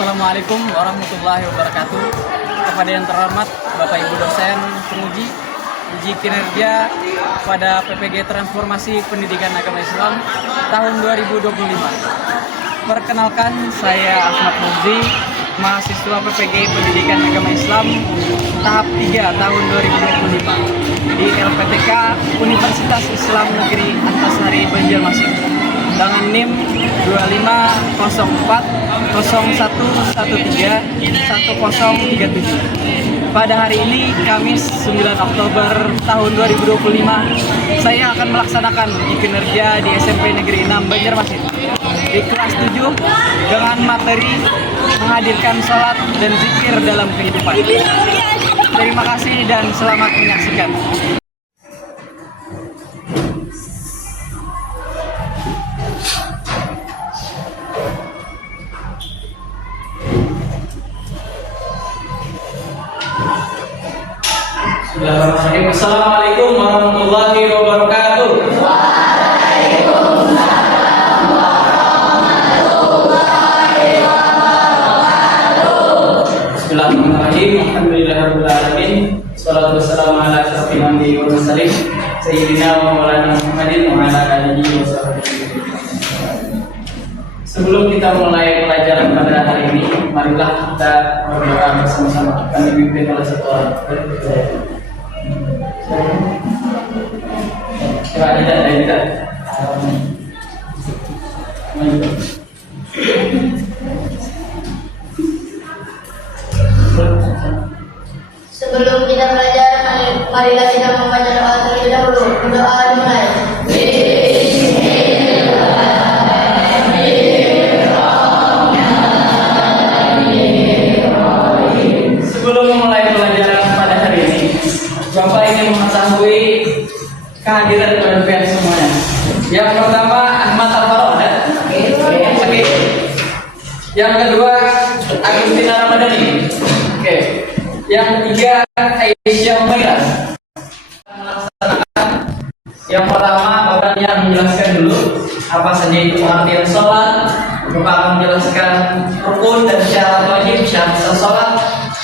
Assalamualaikum warahmatullahi wabarakatuh. Kepada yang terhormat Bapak Ibu dosen penguji uji kinerja pada PPG Transformasi Pendidikan Agama Islam tahun 2025. Perkenalkan, saya Ahmad Muzi, mahasiswa PPG Pendidikan Agama Islam tahap 3 tahun 2025 di LPTK Universitas Islam Negeri Antasari Banjarmasin dengan NIM 250401131037. Pada hari ini, Kamis 9 Oktober tahun 2025, saya akan melaksanakan uji kinerja di SMP Negeri 6 Banjarmasin di kelas 7 dengan materi menghadirkan sholat dan zikir dalam kehidupan. Terima kasih dan selamat menyaksikan. Assalamualaikum warahmatullahi wabarakatuh. Waalaikumsalam warahmatullahi wabarakatuh. Bismillahirrahmanirrahim. Alhamdulillahirabbil alamin. Wassalatu wassalamu ala asyrofil anbiya'i wal mursalin sayyidina wa maulana Muhammadin wa ala alihi washabbihi. Sebelum kita mulai pelajaran pada hari ini, marilah kita berdoa bersama-sama. Akan dipimpin oleh satu orang. Tidak. Sebelum kita belajar, marilah kita membaca doa terlebih dahulu. Doa dimulai. Sebelum memulai pelajaran pada hari ini, Bapak ingin mengetahui kehadiran kalian semuanya. Yang pertama, Ahmad Al-Farouk ada? Oke. Yang kedua, Agustina Ramadhani. Oke. Yang ketiga, Aisyah Umairah. Yang pertama, Bapak yang menjelaskan dulu apa saja itu pengertian sholat. Bapak akan menjelaskan rukun dan syarat wajib syarat sholat.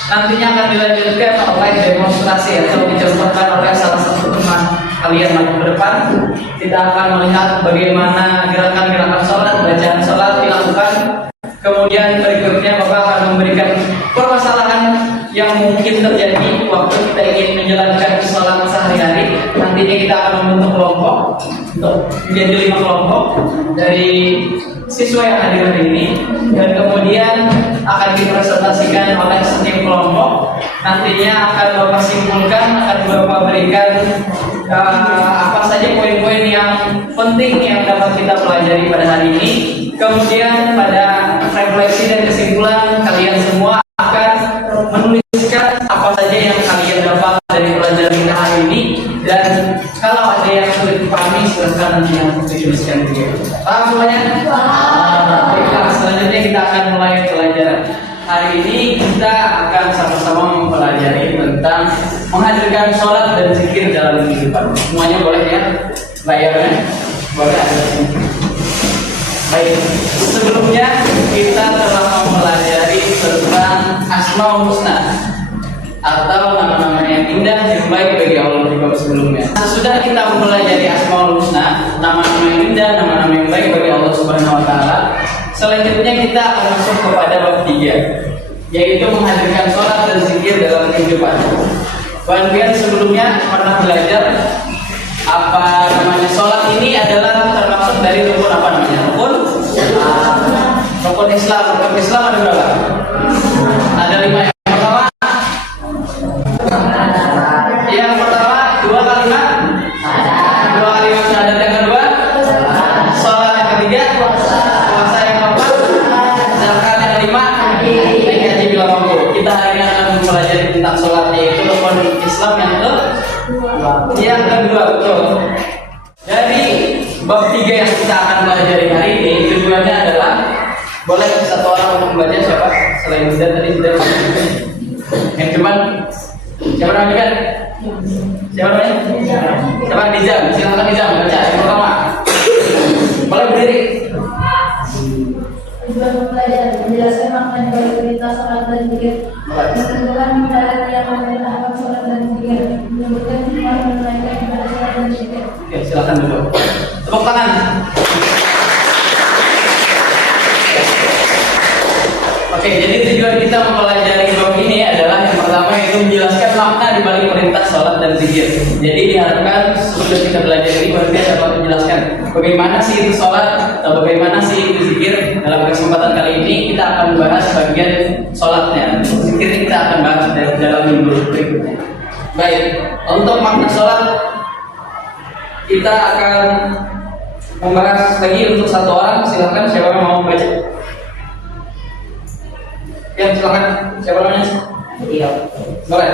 Nantinya akan dilanjutkan oleh demonstrasi atau dicontohkan oleh salah satu teman kalian maju ke depan. Kita akan melihat bagaimana gerakan-gerakan sholat, bacaan sholat dilakukan. Kemudian berikutnya Bapak akan memberikan permasalahan yang mungkin terjadi waktu kita ingin menjalankan sholat sehari-hari. Nantinya kita akan membentuk kelompok untuk menjadi 5 kelompok dari siswa yang hadir hari ini, dan kemudian akan dipresentasikan oleh setiap kelompok. Nantinya akan Bapak simpulkan, akan Bapak berikan apa saja poin-poin yang penting yang dapat kita pelajari pada hari ini. Kemudian pada refleksi dan kesimpulan, kalian semua akan menuliskan apa saja yang kalian dapat dari pelajaran kita hari ini, dan kalau ada yang sulit dipahami silahkan nanti yang dituliskan juga. Paham semuanya? Baiklah, selanjutnya kita akan mulai pelajaran. Hari ini kita akan sama-sama mempelajari tentang menghadirkan sholat dan zikir dalam kehidupan. Semuanya boleh ya? Layarnya boleh ada. Baik, sebelumnya kita telah mempelajari tentang Asmaul Husna atau nama-nama yang indah yang baik bagi Allah di bab sebelumnya. Sudah kita mempelajari Asmaul Husna, nama-nama yang indah, nama-nama yang baik bagi Allah Subhanahu wa taala. Selanjutnya kita akan masuk kepada bab 3, yaitu menghadirkan sholat dan zikir dalam kehidupan. Kalian sebelumnya pernah belajar apa namanya sholat ini adalah termasuk dari rukun apa namanya? Rukun Islam. Rukun Islam ada berapa? Ada 5. Yang pertama 2 kalimat. 2 kalimat syahadat. Yang kedua sholat. Yang ketiga puasa. Yang keempat zakat. Yang kelima naik haji bila mampu. Kita hari ini akan mempelajari tentang sholat, yaitu rukun Islam yang kedua. Betul. Dari bab 3 yang kita akan pelajari hari ini, tujuannya adalah, boleh satu orang untuk membaca siapa? Selain Zidane tadi Zidane. Yang cuman siapa namanya? Siapa namanya? Siapa? Nizam. Silakan Nizam baca yang pertama. Boleh berdiri. Tujuan pembelajaran menjelaskan makna yang berperintah sholat dan zikir. Menentukan cara yang memerintahkan sholat dan zikir. Menyebutkan hikmah menunaikan ibadah sholat dan zikir. Oke, silakan dulu. Tepuk tangan. Oke, jadi tujuan kita mempelajari bab ini adalah yang pertama yaitu menjelaskan makna di balik perintah sholat dan zikir. Jadi diharapkan sudah kita belajar ini baru kita dapat menjelaskan bagaimana sih itu sholat atau bagaimana sih itu zikir. Dalam kesempatan kali ini kita akan membahas bagian sholatnya. Zikir kita akan bahas dalam minggu berikutnya. Baik, untuk makna sholat kita akan membahas lagi untuk satu orang. Silakan siapa yang mau membaca. Ya, silakan. Siapa namanya? Iya. Boleh.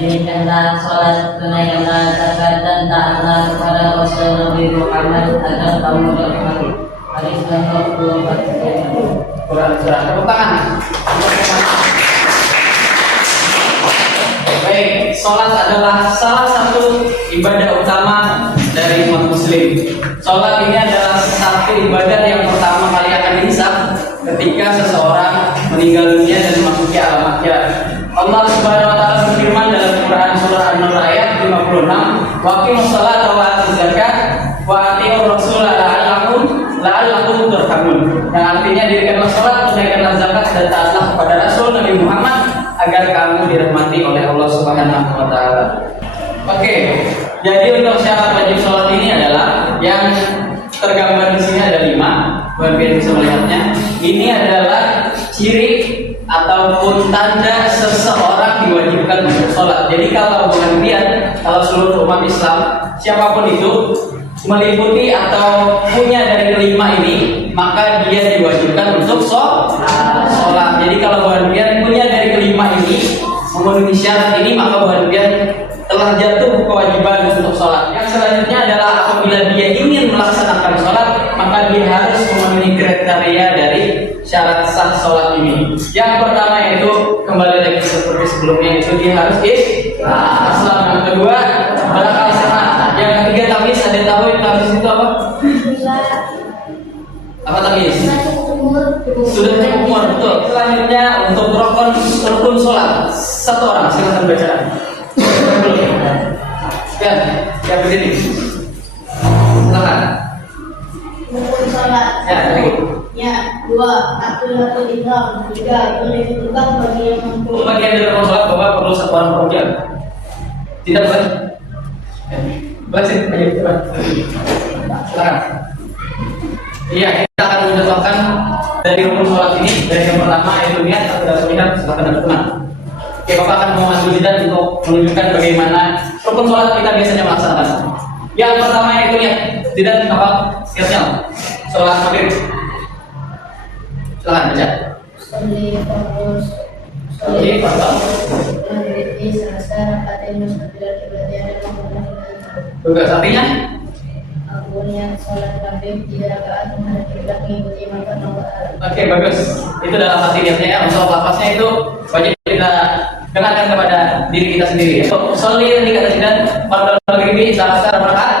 Demikianlah sholat, tunaikanlah zakat dan taatlah kepada Rasul Nabi Muhammad agar kamu dirahmati. Hadis 24. Quran surah. Tepuk tangan. Baik, sholat adalah salah satu ibadah utama dari umat muslim. Sholat ini adalah satu ibadah yang pertama kali akan dihisab ketika seseorang meninggal dunia dan memasuki alam akhir. Allah Subhanahu wa taala berfirman dalam Quran surah An-Nur ayat 56, "Wa aqimus sholata wa atuz zakat wa atiur rasul la'allakum turhamun." Yang artinya dirikanlah sholat, tunaikanlah zakat dan taatlah kepada Rasul Nabi Muhammad agar kamu dirahmati oleh Allah Subhanahu wa taala. Oke, jadi untuk syarat wajib sholat ini adalah yang tergambar di sini ada 5. Bagian bisa melihatnya. Ini adalah ciri ataupun tanda seseorang diwajibkan untuk sholat. Jadi kalau kemudian kalau seluruh umat Islam siapapun itu meliputi atau punya dari kelima ini, maka dia diwajibkan untuk sholat. Jadi kalau kemudian punya dari kelima ini memenuhi syarat ini, maka kemudian telah jatuh kewajiban untuk sholat. Yang selanjutnya adalah apabila dia ingin melaksanakan sholat, maka dia harus memenuhi kriteria dari syarat sah sholat ini. Yang pertama yaitu kembali lagi seperti sebelumnya, itu dia harus ikhlas. Yang kedua berakal sehat. Yang ketiga tamis. Ada tahu yang tamis itu apa? Apa tamis? Sudah cukup umur, betul. Selanjutnya untuk rukun sholat, satu orang silakan baca. Ya berdiri. Silakan. Rukun sholat. Ya, 2. Takbiratul ihram. 3. Itu ditentukan bagi yang mampu. untuk bagian dari rukun sholat Bapak perlu satu orang perempuan. Tidak boleh. Baca aja coba. Silakan. Iya, kita akan mencontohkan dari rukun sholat ini. Dari yang pertama yaitu niat atau terlihat. Silakan ada tenang. Oke, Bapak akan memandu Zidan untuk menunjukkan bagaimana rukun sholat kita biasanya melaksanakan. Yang pertama yaitu niat. Zidan apa? Siap-siap. Sholat maghrib. Silakan baca. Sholli fardu. Sholli fardu. Maghrib selasa rakaat mustaqbil kiblatnya dan menghadap Tugas artinya? aku niat sholat maghrib 3 rakaat menghadap kiblat mengikuti imam nomor. Oke, bagus. Itu dalam hati niatnya ya. Untuk lafaznya itu wajib kita dengarkan kepada diri kita sendiri. Untuk sholli tadi kata Zidan, fardhu maghrib selasa rakaat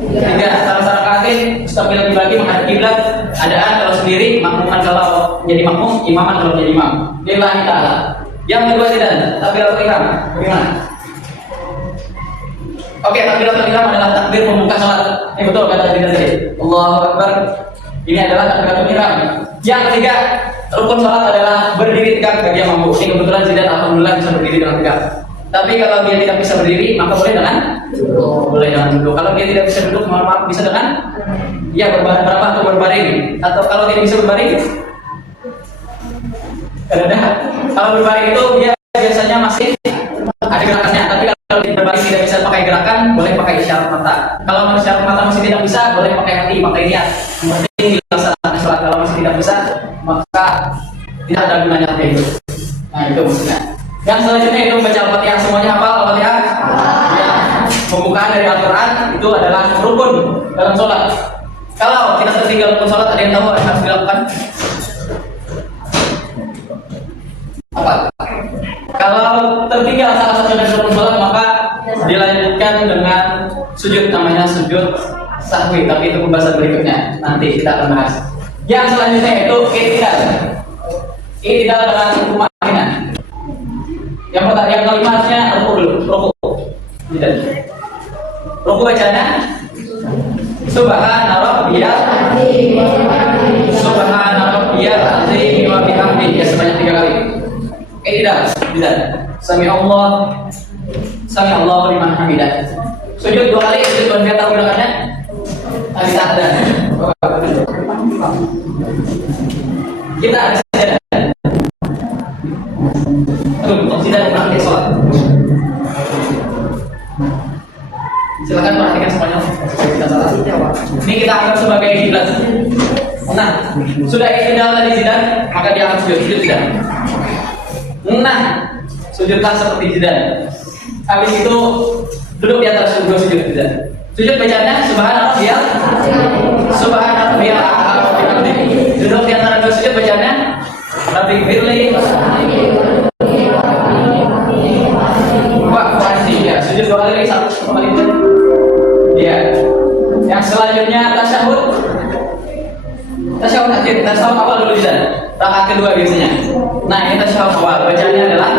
3 selasa rakaatin mustaqbil kiblat menghadap kiblat. Adaan kalau sendiri, makmuman kalau menjadi makmum, imaman kalau menjadi imam. Lillahi ta'ala. Yang kedua Zidan, takbiratul ihram. Bagaimana? Oke, takbiratul ihram adalah takbir pembuka salat. Ini betul kata Zidan tadi. Allahu Akbar. Ini adalah takbiratul ihram. Yang ketiga, rukun salat adalah berdiri tegak bagi yang mampu. Ini kebetulan Zidan alhamdulillah bisa berdiri dengan tegak. Tapi kalau dia tidak bisa berdiri, maka boleh dengan duduk. Kalau dia tidak bisa duduk, mohon maaf, bisa dengan berbaring berapa atau berbaring. Atau kalau tidak bisa berbaring, kalau berbaring itu dia biasanya masih ada gerakannya. Tapi kalau berbaring tidak bisa pakai gerakan, boleh pakai isyarat mata. Kalau isyarat mata masih tidak bisa, boleh pakai hati, pakai niat. Yang penting dilaksanakan sholat. Kalau masih tidak bisa, maka tidak ada gunanya hati itu. Nah, itu maksudnya. Yang selanjutnya itu baca Al-Fatihah. Semuanya hafal Al-Fatihah? Ya. Pembukaan dari Al-Quran itu adalah rukun dalam sholat. Kalau kita tertinggal rukun sholat, ada yang tahu apa yang harus dilakukan? Apa? Kalau tertinggal salah satu dari rukun sholat, maka dilanjutkan dengan sujud, namanya sujud sahwi. Tapi itu pembahasan berikutnya, nanti kita akan bahas. Yang selanjutnya itu i'tidal. I'tidal dengan tumaninah. Yang pertama, yang kalimatnya ruku dulu, ruku. Tidak. Ruku bacanya Subhana rabbiyal Subhana rabbiyal azim wa bihamdihi, ya sebanyak 3 kali. Tidak. Sami Allah liman hamidah. Sujud 2 kali, sujud dengan kata gerakannya al-sa'dah. Kita ada sajadah. Tidak pakai sholat. Silakan perhatikan semuanya. Kita salah. Ini kita anggap sebagai kiblat. Nah, sudah i'tidal tadi zidan, maka dia akan sujud tidak. Nah, sujudlah seperti zidan. Habis itu duduk di atas sujud tidak. Sujud bacanya subhana rabbiyal duduk di antara dua sujud bacanya rabbi firli. Ya, sujud 2 kali, 1 kali itu. Ya. Yang selanjutnya tasyahud akhir, tasyahud awal dulu di sana. Rakaat kedua biasanya. Nah, ini tasyahud awal. Bacaannya adalah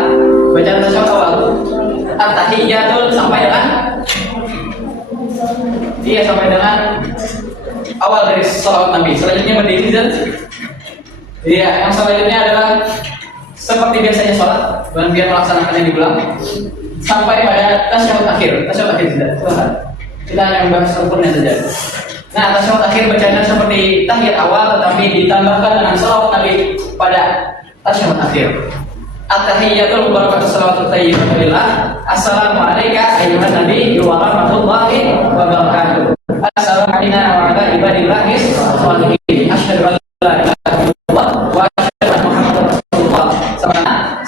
bacaan tasyahud awal. At-tahiyyatul sampai dengan awal dari salawat Nabi. Selanjutnya berdiri dan iya, yang selanjutnya adalah seperti biasanya sholat, dan biar melaksanakannya diulang sampai pada tasyahud akhir. Tasyahud akhir tidak. Kita hanya membahas rukunnya saja. Nah, tasyahud akhir bacanya seperti tahiyat awal, tetapi ditambahkan dengan salawat Nabi pada tasyahud akhir. At-tahiyyatul mubarakatuh salawatut thayyibatu lillah. Assalamu alayka ayyuhan nabi wa rahmatullahi wa barakatuh. Assalamu alayna wa ala ibadillahi sholihin. Asyhadu an la ilaha illallah wa asyhadu anna Muhammadar Rasulullah.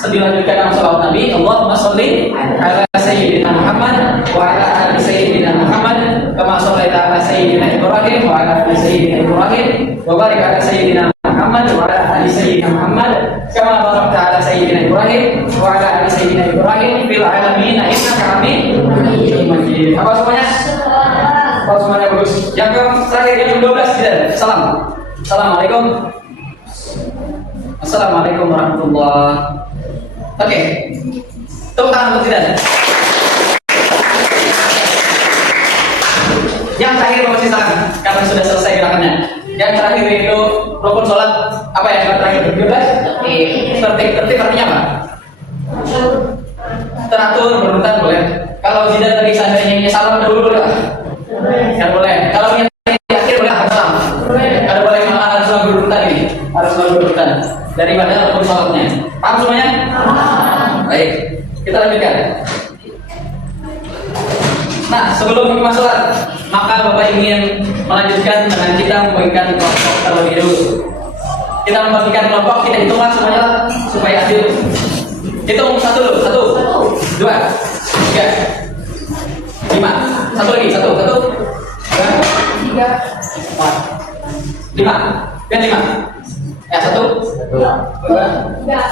Dilanjutkan dengan salawat Nabi. Allahumma sholli ala sayyidina Muhammad wa ala ali sayyidina Muhammad kama shallaita ala sayyidina Ibrahim wa ala ali sayyidina Ibrahim wa barik ala sayyidina Muhammad wa ala ali sayyidina Muhammad kama barakta ala sayyidina Ibrahim wa ala ali sayyidina Ibrahim fil alamin innaka Hamidum Majid. Apa semuanya? Apa semuanya bagus? Yang terakhir yang 12 tidak. Salam. Assalamualaikum. Assalamualaikum warahmatullahi. Oke. Tepuk tangan untuk tidak. Yang terakhir Bapak silakan, karena sudah selesai gerakannya. Yang terakhir itu rukun sholat. Apa ya yang terakhir? 12. Tertib artinya apa? Teratur, berurutan boleh. Kalau tidak tadi seandainya salam dulu boleh. Kan boleh. Kalau yang di akhir boleh apa salam? Kalau boleh malah harus selalu berurutan ini. Harus selalu berurutan daripada rukun sholatnya. Paham semuanya? Baik, kita lanjutkan. Nah, sebelum kita sholat, maka Bapak ingin melanjutkan dengan kita membagikan kelompok terlebih dahulu. Kita membagikan kelompok, kita hitunglah semuanya supaya adil. Hitung 1 dulu, 1, 2, 3, 5. 1 lagi, 1, 2, 3, 4, 5. Dan 5. Ya, 1, 2, 1, 2, 3,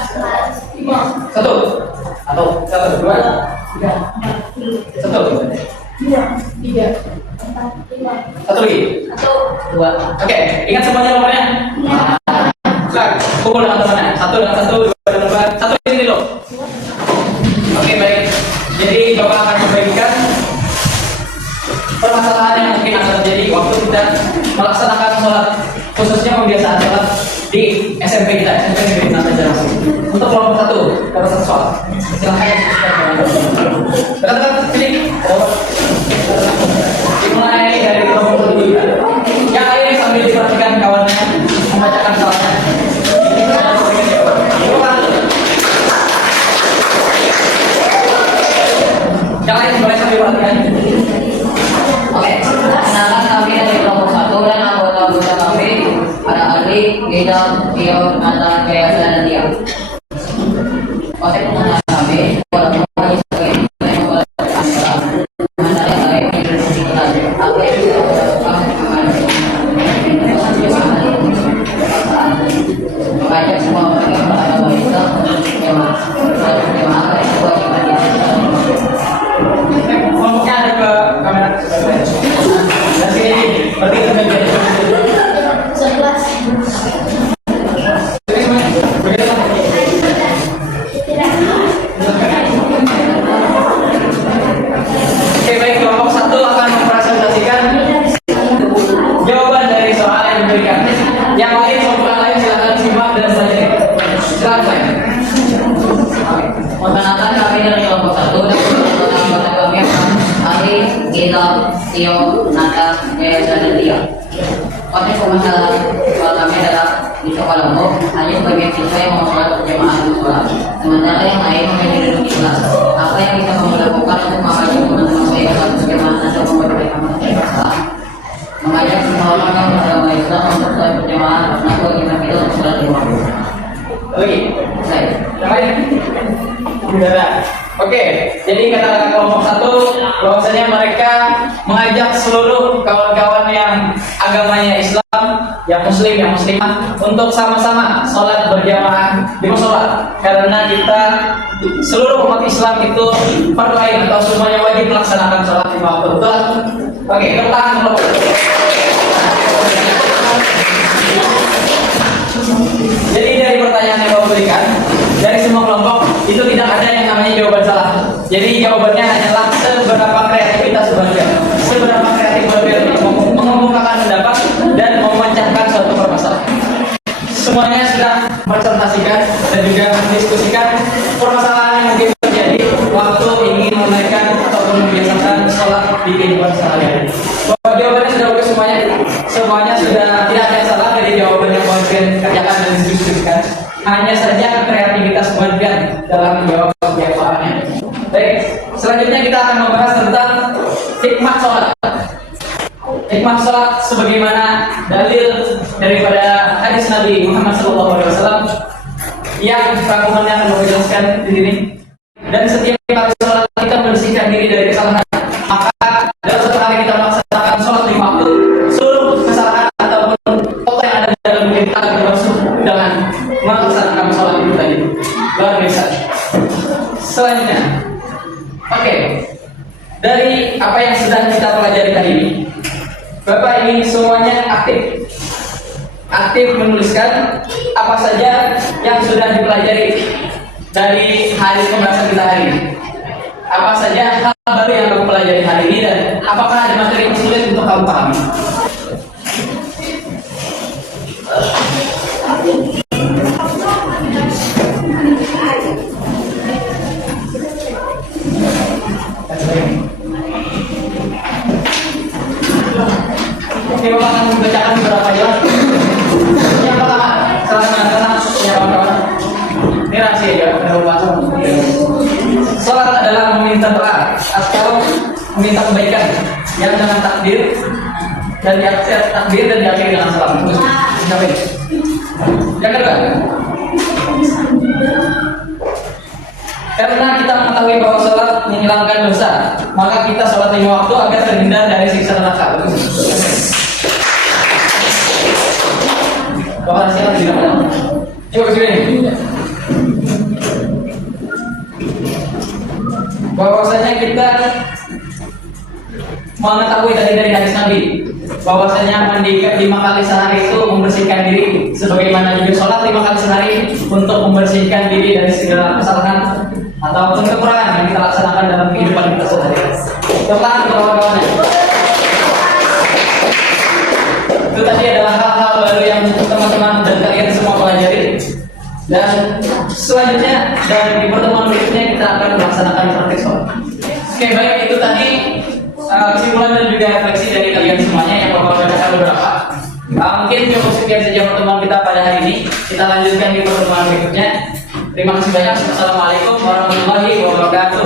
1. 2, 3, 4, 5. 1 lagi. 1, 2. Oke, ingat semuanya nomornya. Nah, kumpul dengan temannya. 1 dengan 1, 2 dengan 2. 1 di sini loh. Oke, baik. Jadi Bapak akan membagikan permasalahan yang mungkin akan terjadi waktu kita melaksanakan sholat, khususnya pembiasaan sholat di SMP kita, SMP Negeri Nataja langsung. Untuk kelompok 1, kelompok 1 sholat. Silahkan. Dekat-dekat sini. Dimulai dari kelompok 1. Yang lain sambil diperhatikan kawannya membacakan sholatnya. Yang lain boleh sambil diperhatikan. Oke, kenalkan kami dari kelompok 1 dan anggota-anggota kami ada Ali, Gidam, Tio, Nathan, Kayasa, dan Tia. Konsep pengenalan kami kami sebagai mengajak semua orang yang beragama Islam jemaah Kelompoknya ada ke kamera. Dan sini berarti kita 11. Gilang, Tio, Nata, Gaya, dan Tia. Konteks pemasalah kami adalah di Sokalonggo hanya sebagian siswa yang mau sholat berjamaah di sekolah, sementara yang lain memilih duduk di kelas. Apa yang bisa kamu lakukan untuk mengajak teman-teman saya sholat berjamaah atau memberi amal sekolah? Mengajak semua orang beragama Islam untuk sholat berjamaah karena kewajiban kita untuk sholat di waktu. Oke, Saya. Oke, jadi kata kelompok satu bahwasanya mereka mengajak seluruh kawan-kawan yang agamanya Islam, yang Muslim, yang Muslimah untuk sama-sama sholat berjamaah di musola karena kita seluruh umat Islam itu fardu ain atau semuanya wajib melaksanakan sholat lima waktu. Betul? Oke, kemudian kelompok. Jadi dari pertanyaan yang Bapak berikan, dari semua kelompok itu tidak ada yang namanya jawaban salah. Jadi jawabannya hanyalah seberapa kreativitas warga, seberapa kreatif warga mengemukakan pendapat dan memecahkan suatu permasalahan. Semuanya sudah presentasikan dan juga mendiskusikan permasalahan yang mungkin terjadi waktu ingin menaikkan ataupun membiasakan sholat di kehidupan sehari-hari. Bahwa jawabannya sudah bagus semuanya, semuanya sudah tidak ada yang salah dari jawaban yang kalian kerjakan dan didiskusikan. Hanya saja kreativitas warga dalam menjawab pertanyaannya. Baik, selanjutnya kita akan membahas tentang hikmah sholat. Hikmah sholat sebagaimana dalil daripada hadis Nabi Muhammad SAW yang rangkumannya akan menjelaskan di sini. Dan setiap kali sholat kita membersihkan diri dari kesalahan. Maka dalam satu hari kita melaksanakan sholat lima waktu, seluruh kesalahan ataupun kotor yang ada dalam diri kita akan terbasuh dengan melaksanakan sholat itu tadi. Luar biasa. Selanjutnya, oke, dari apa yang sudah kita pelajari tadi ini, Bapak ingin semuanya aktif menuliskan apa saja yang sudah dipelajari dari hari pembahasan kita hari ini. Apa saja hal baru yang kamu pelajari hari ini dan apakah ada materi yang sulit untuk kamu pahami? Oke, Bapak akan membacakan beberapa jawaban. Yang pertama, tenang, ya kawan-kawan. Ini rahasia ya, ada bahasa. Salat adalah meminta doa atau meminta kebaikan yang dengan takdir dan diakhiri dengan salam. Siapa ini? Yang kedua, karena kita mengetahui bahwa salat menghilangkan dosa, maka kita salat lima waktu agar terhindar dari siksa neraka. Bapak siapa di mana? Coba ke sini. Bahwasanya kita mengetahui dari hadis Nabi bahwasanya mandi 5 kali sehari itu membersihkan diri, sebagaimana juga sholat 5 kali sehari untuk membersihkan diri dari segala kesalahan ataupun kekurangan yang kita laksanakan dalam kehidupan kita sehari-hari. Telah kawan-kawannya. Itu tadi adalah hal-hal baru yang teman-teman dan kalian semua pelajari. Dan selanjutnya dan di pertemuan berikutnya kita akan melaksanakan praktik sholat. Oke, baik, itu tadi kesimpulan dan juga refleksi dari kalian semuanya yang Bapak bacakan beberapa. Mungkin cukup sekian saja pertemuan kita pada hari ini. Kita lanjutkan di pertemuan berikutnya. Terima kasih banyak. Assalamualaikum warahmatullahi wabarakatuh.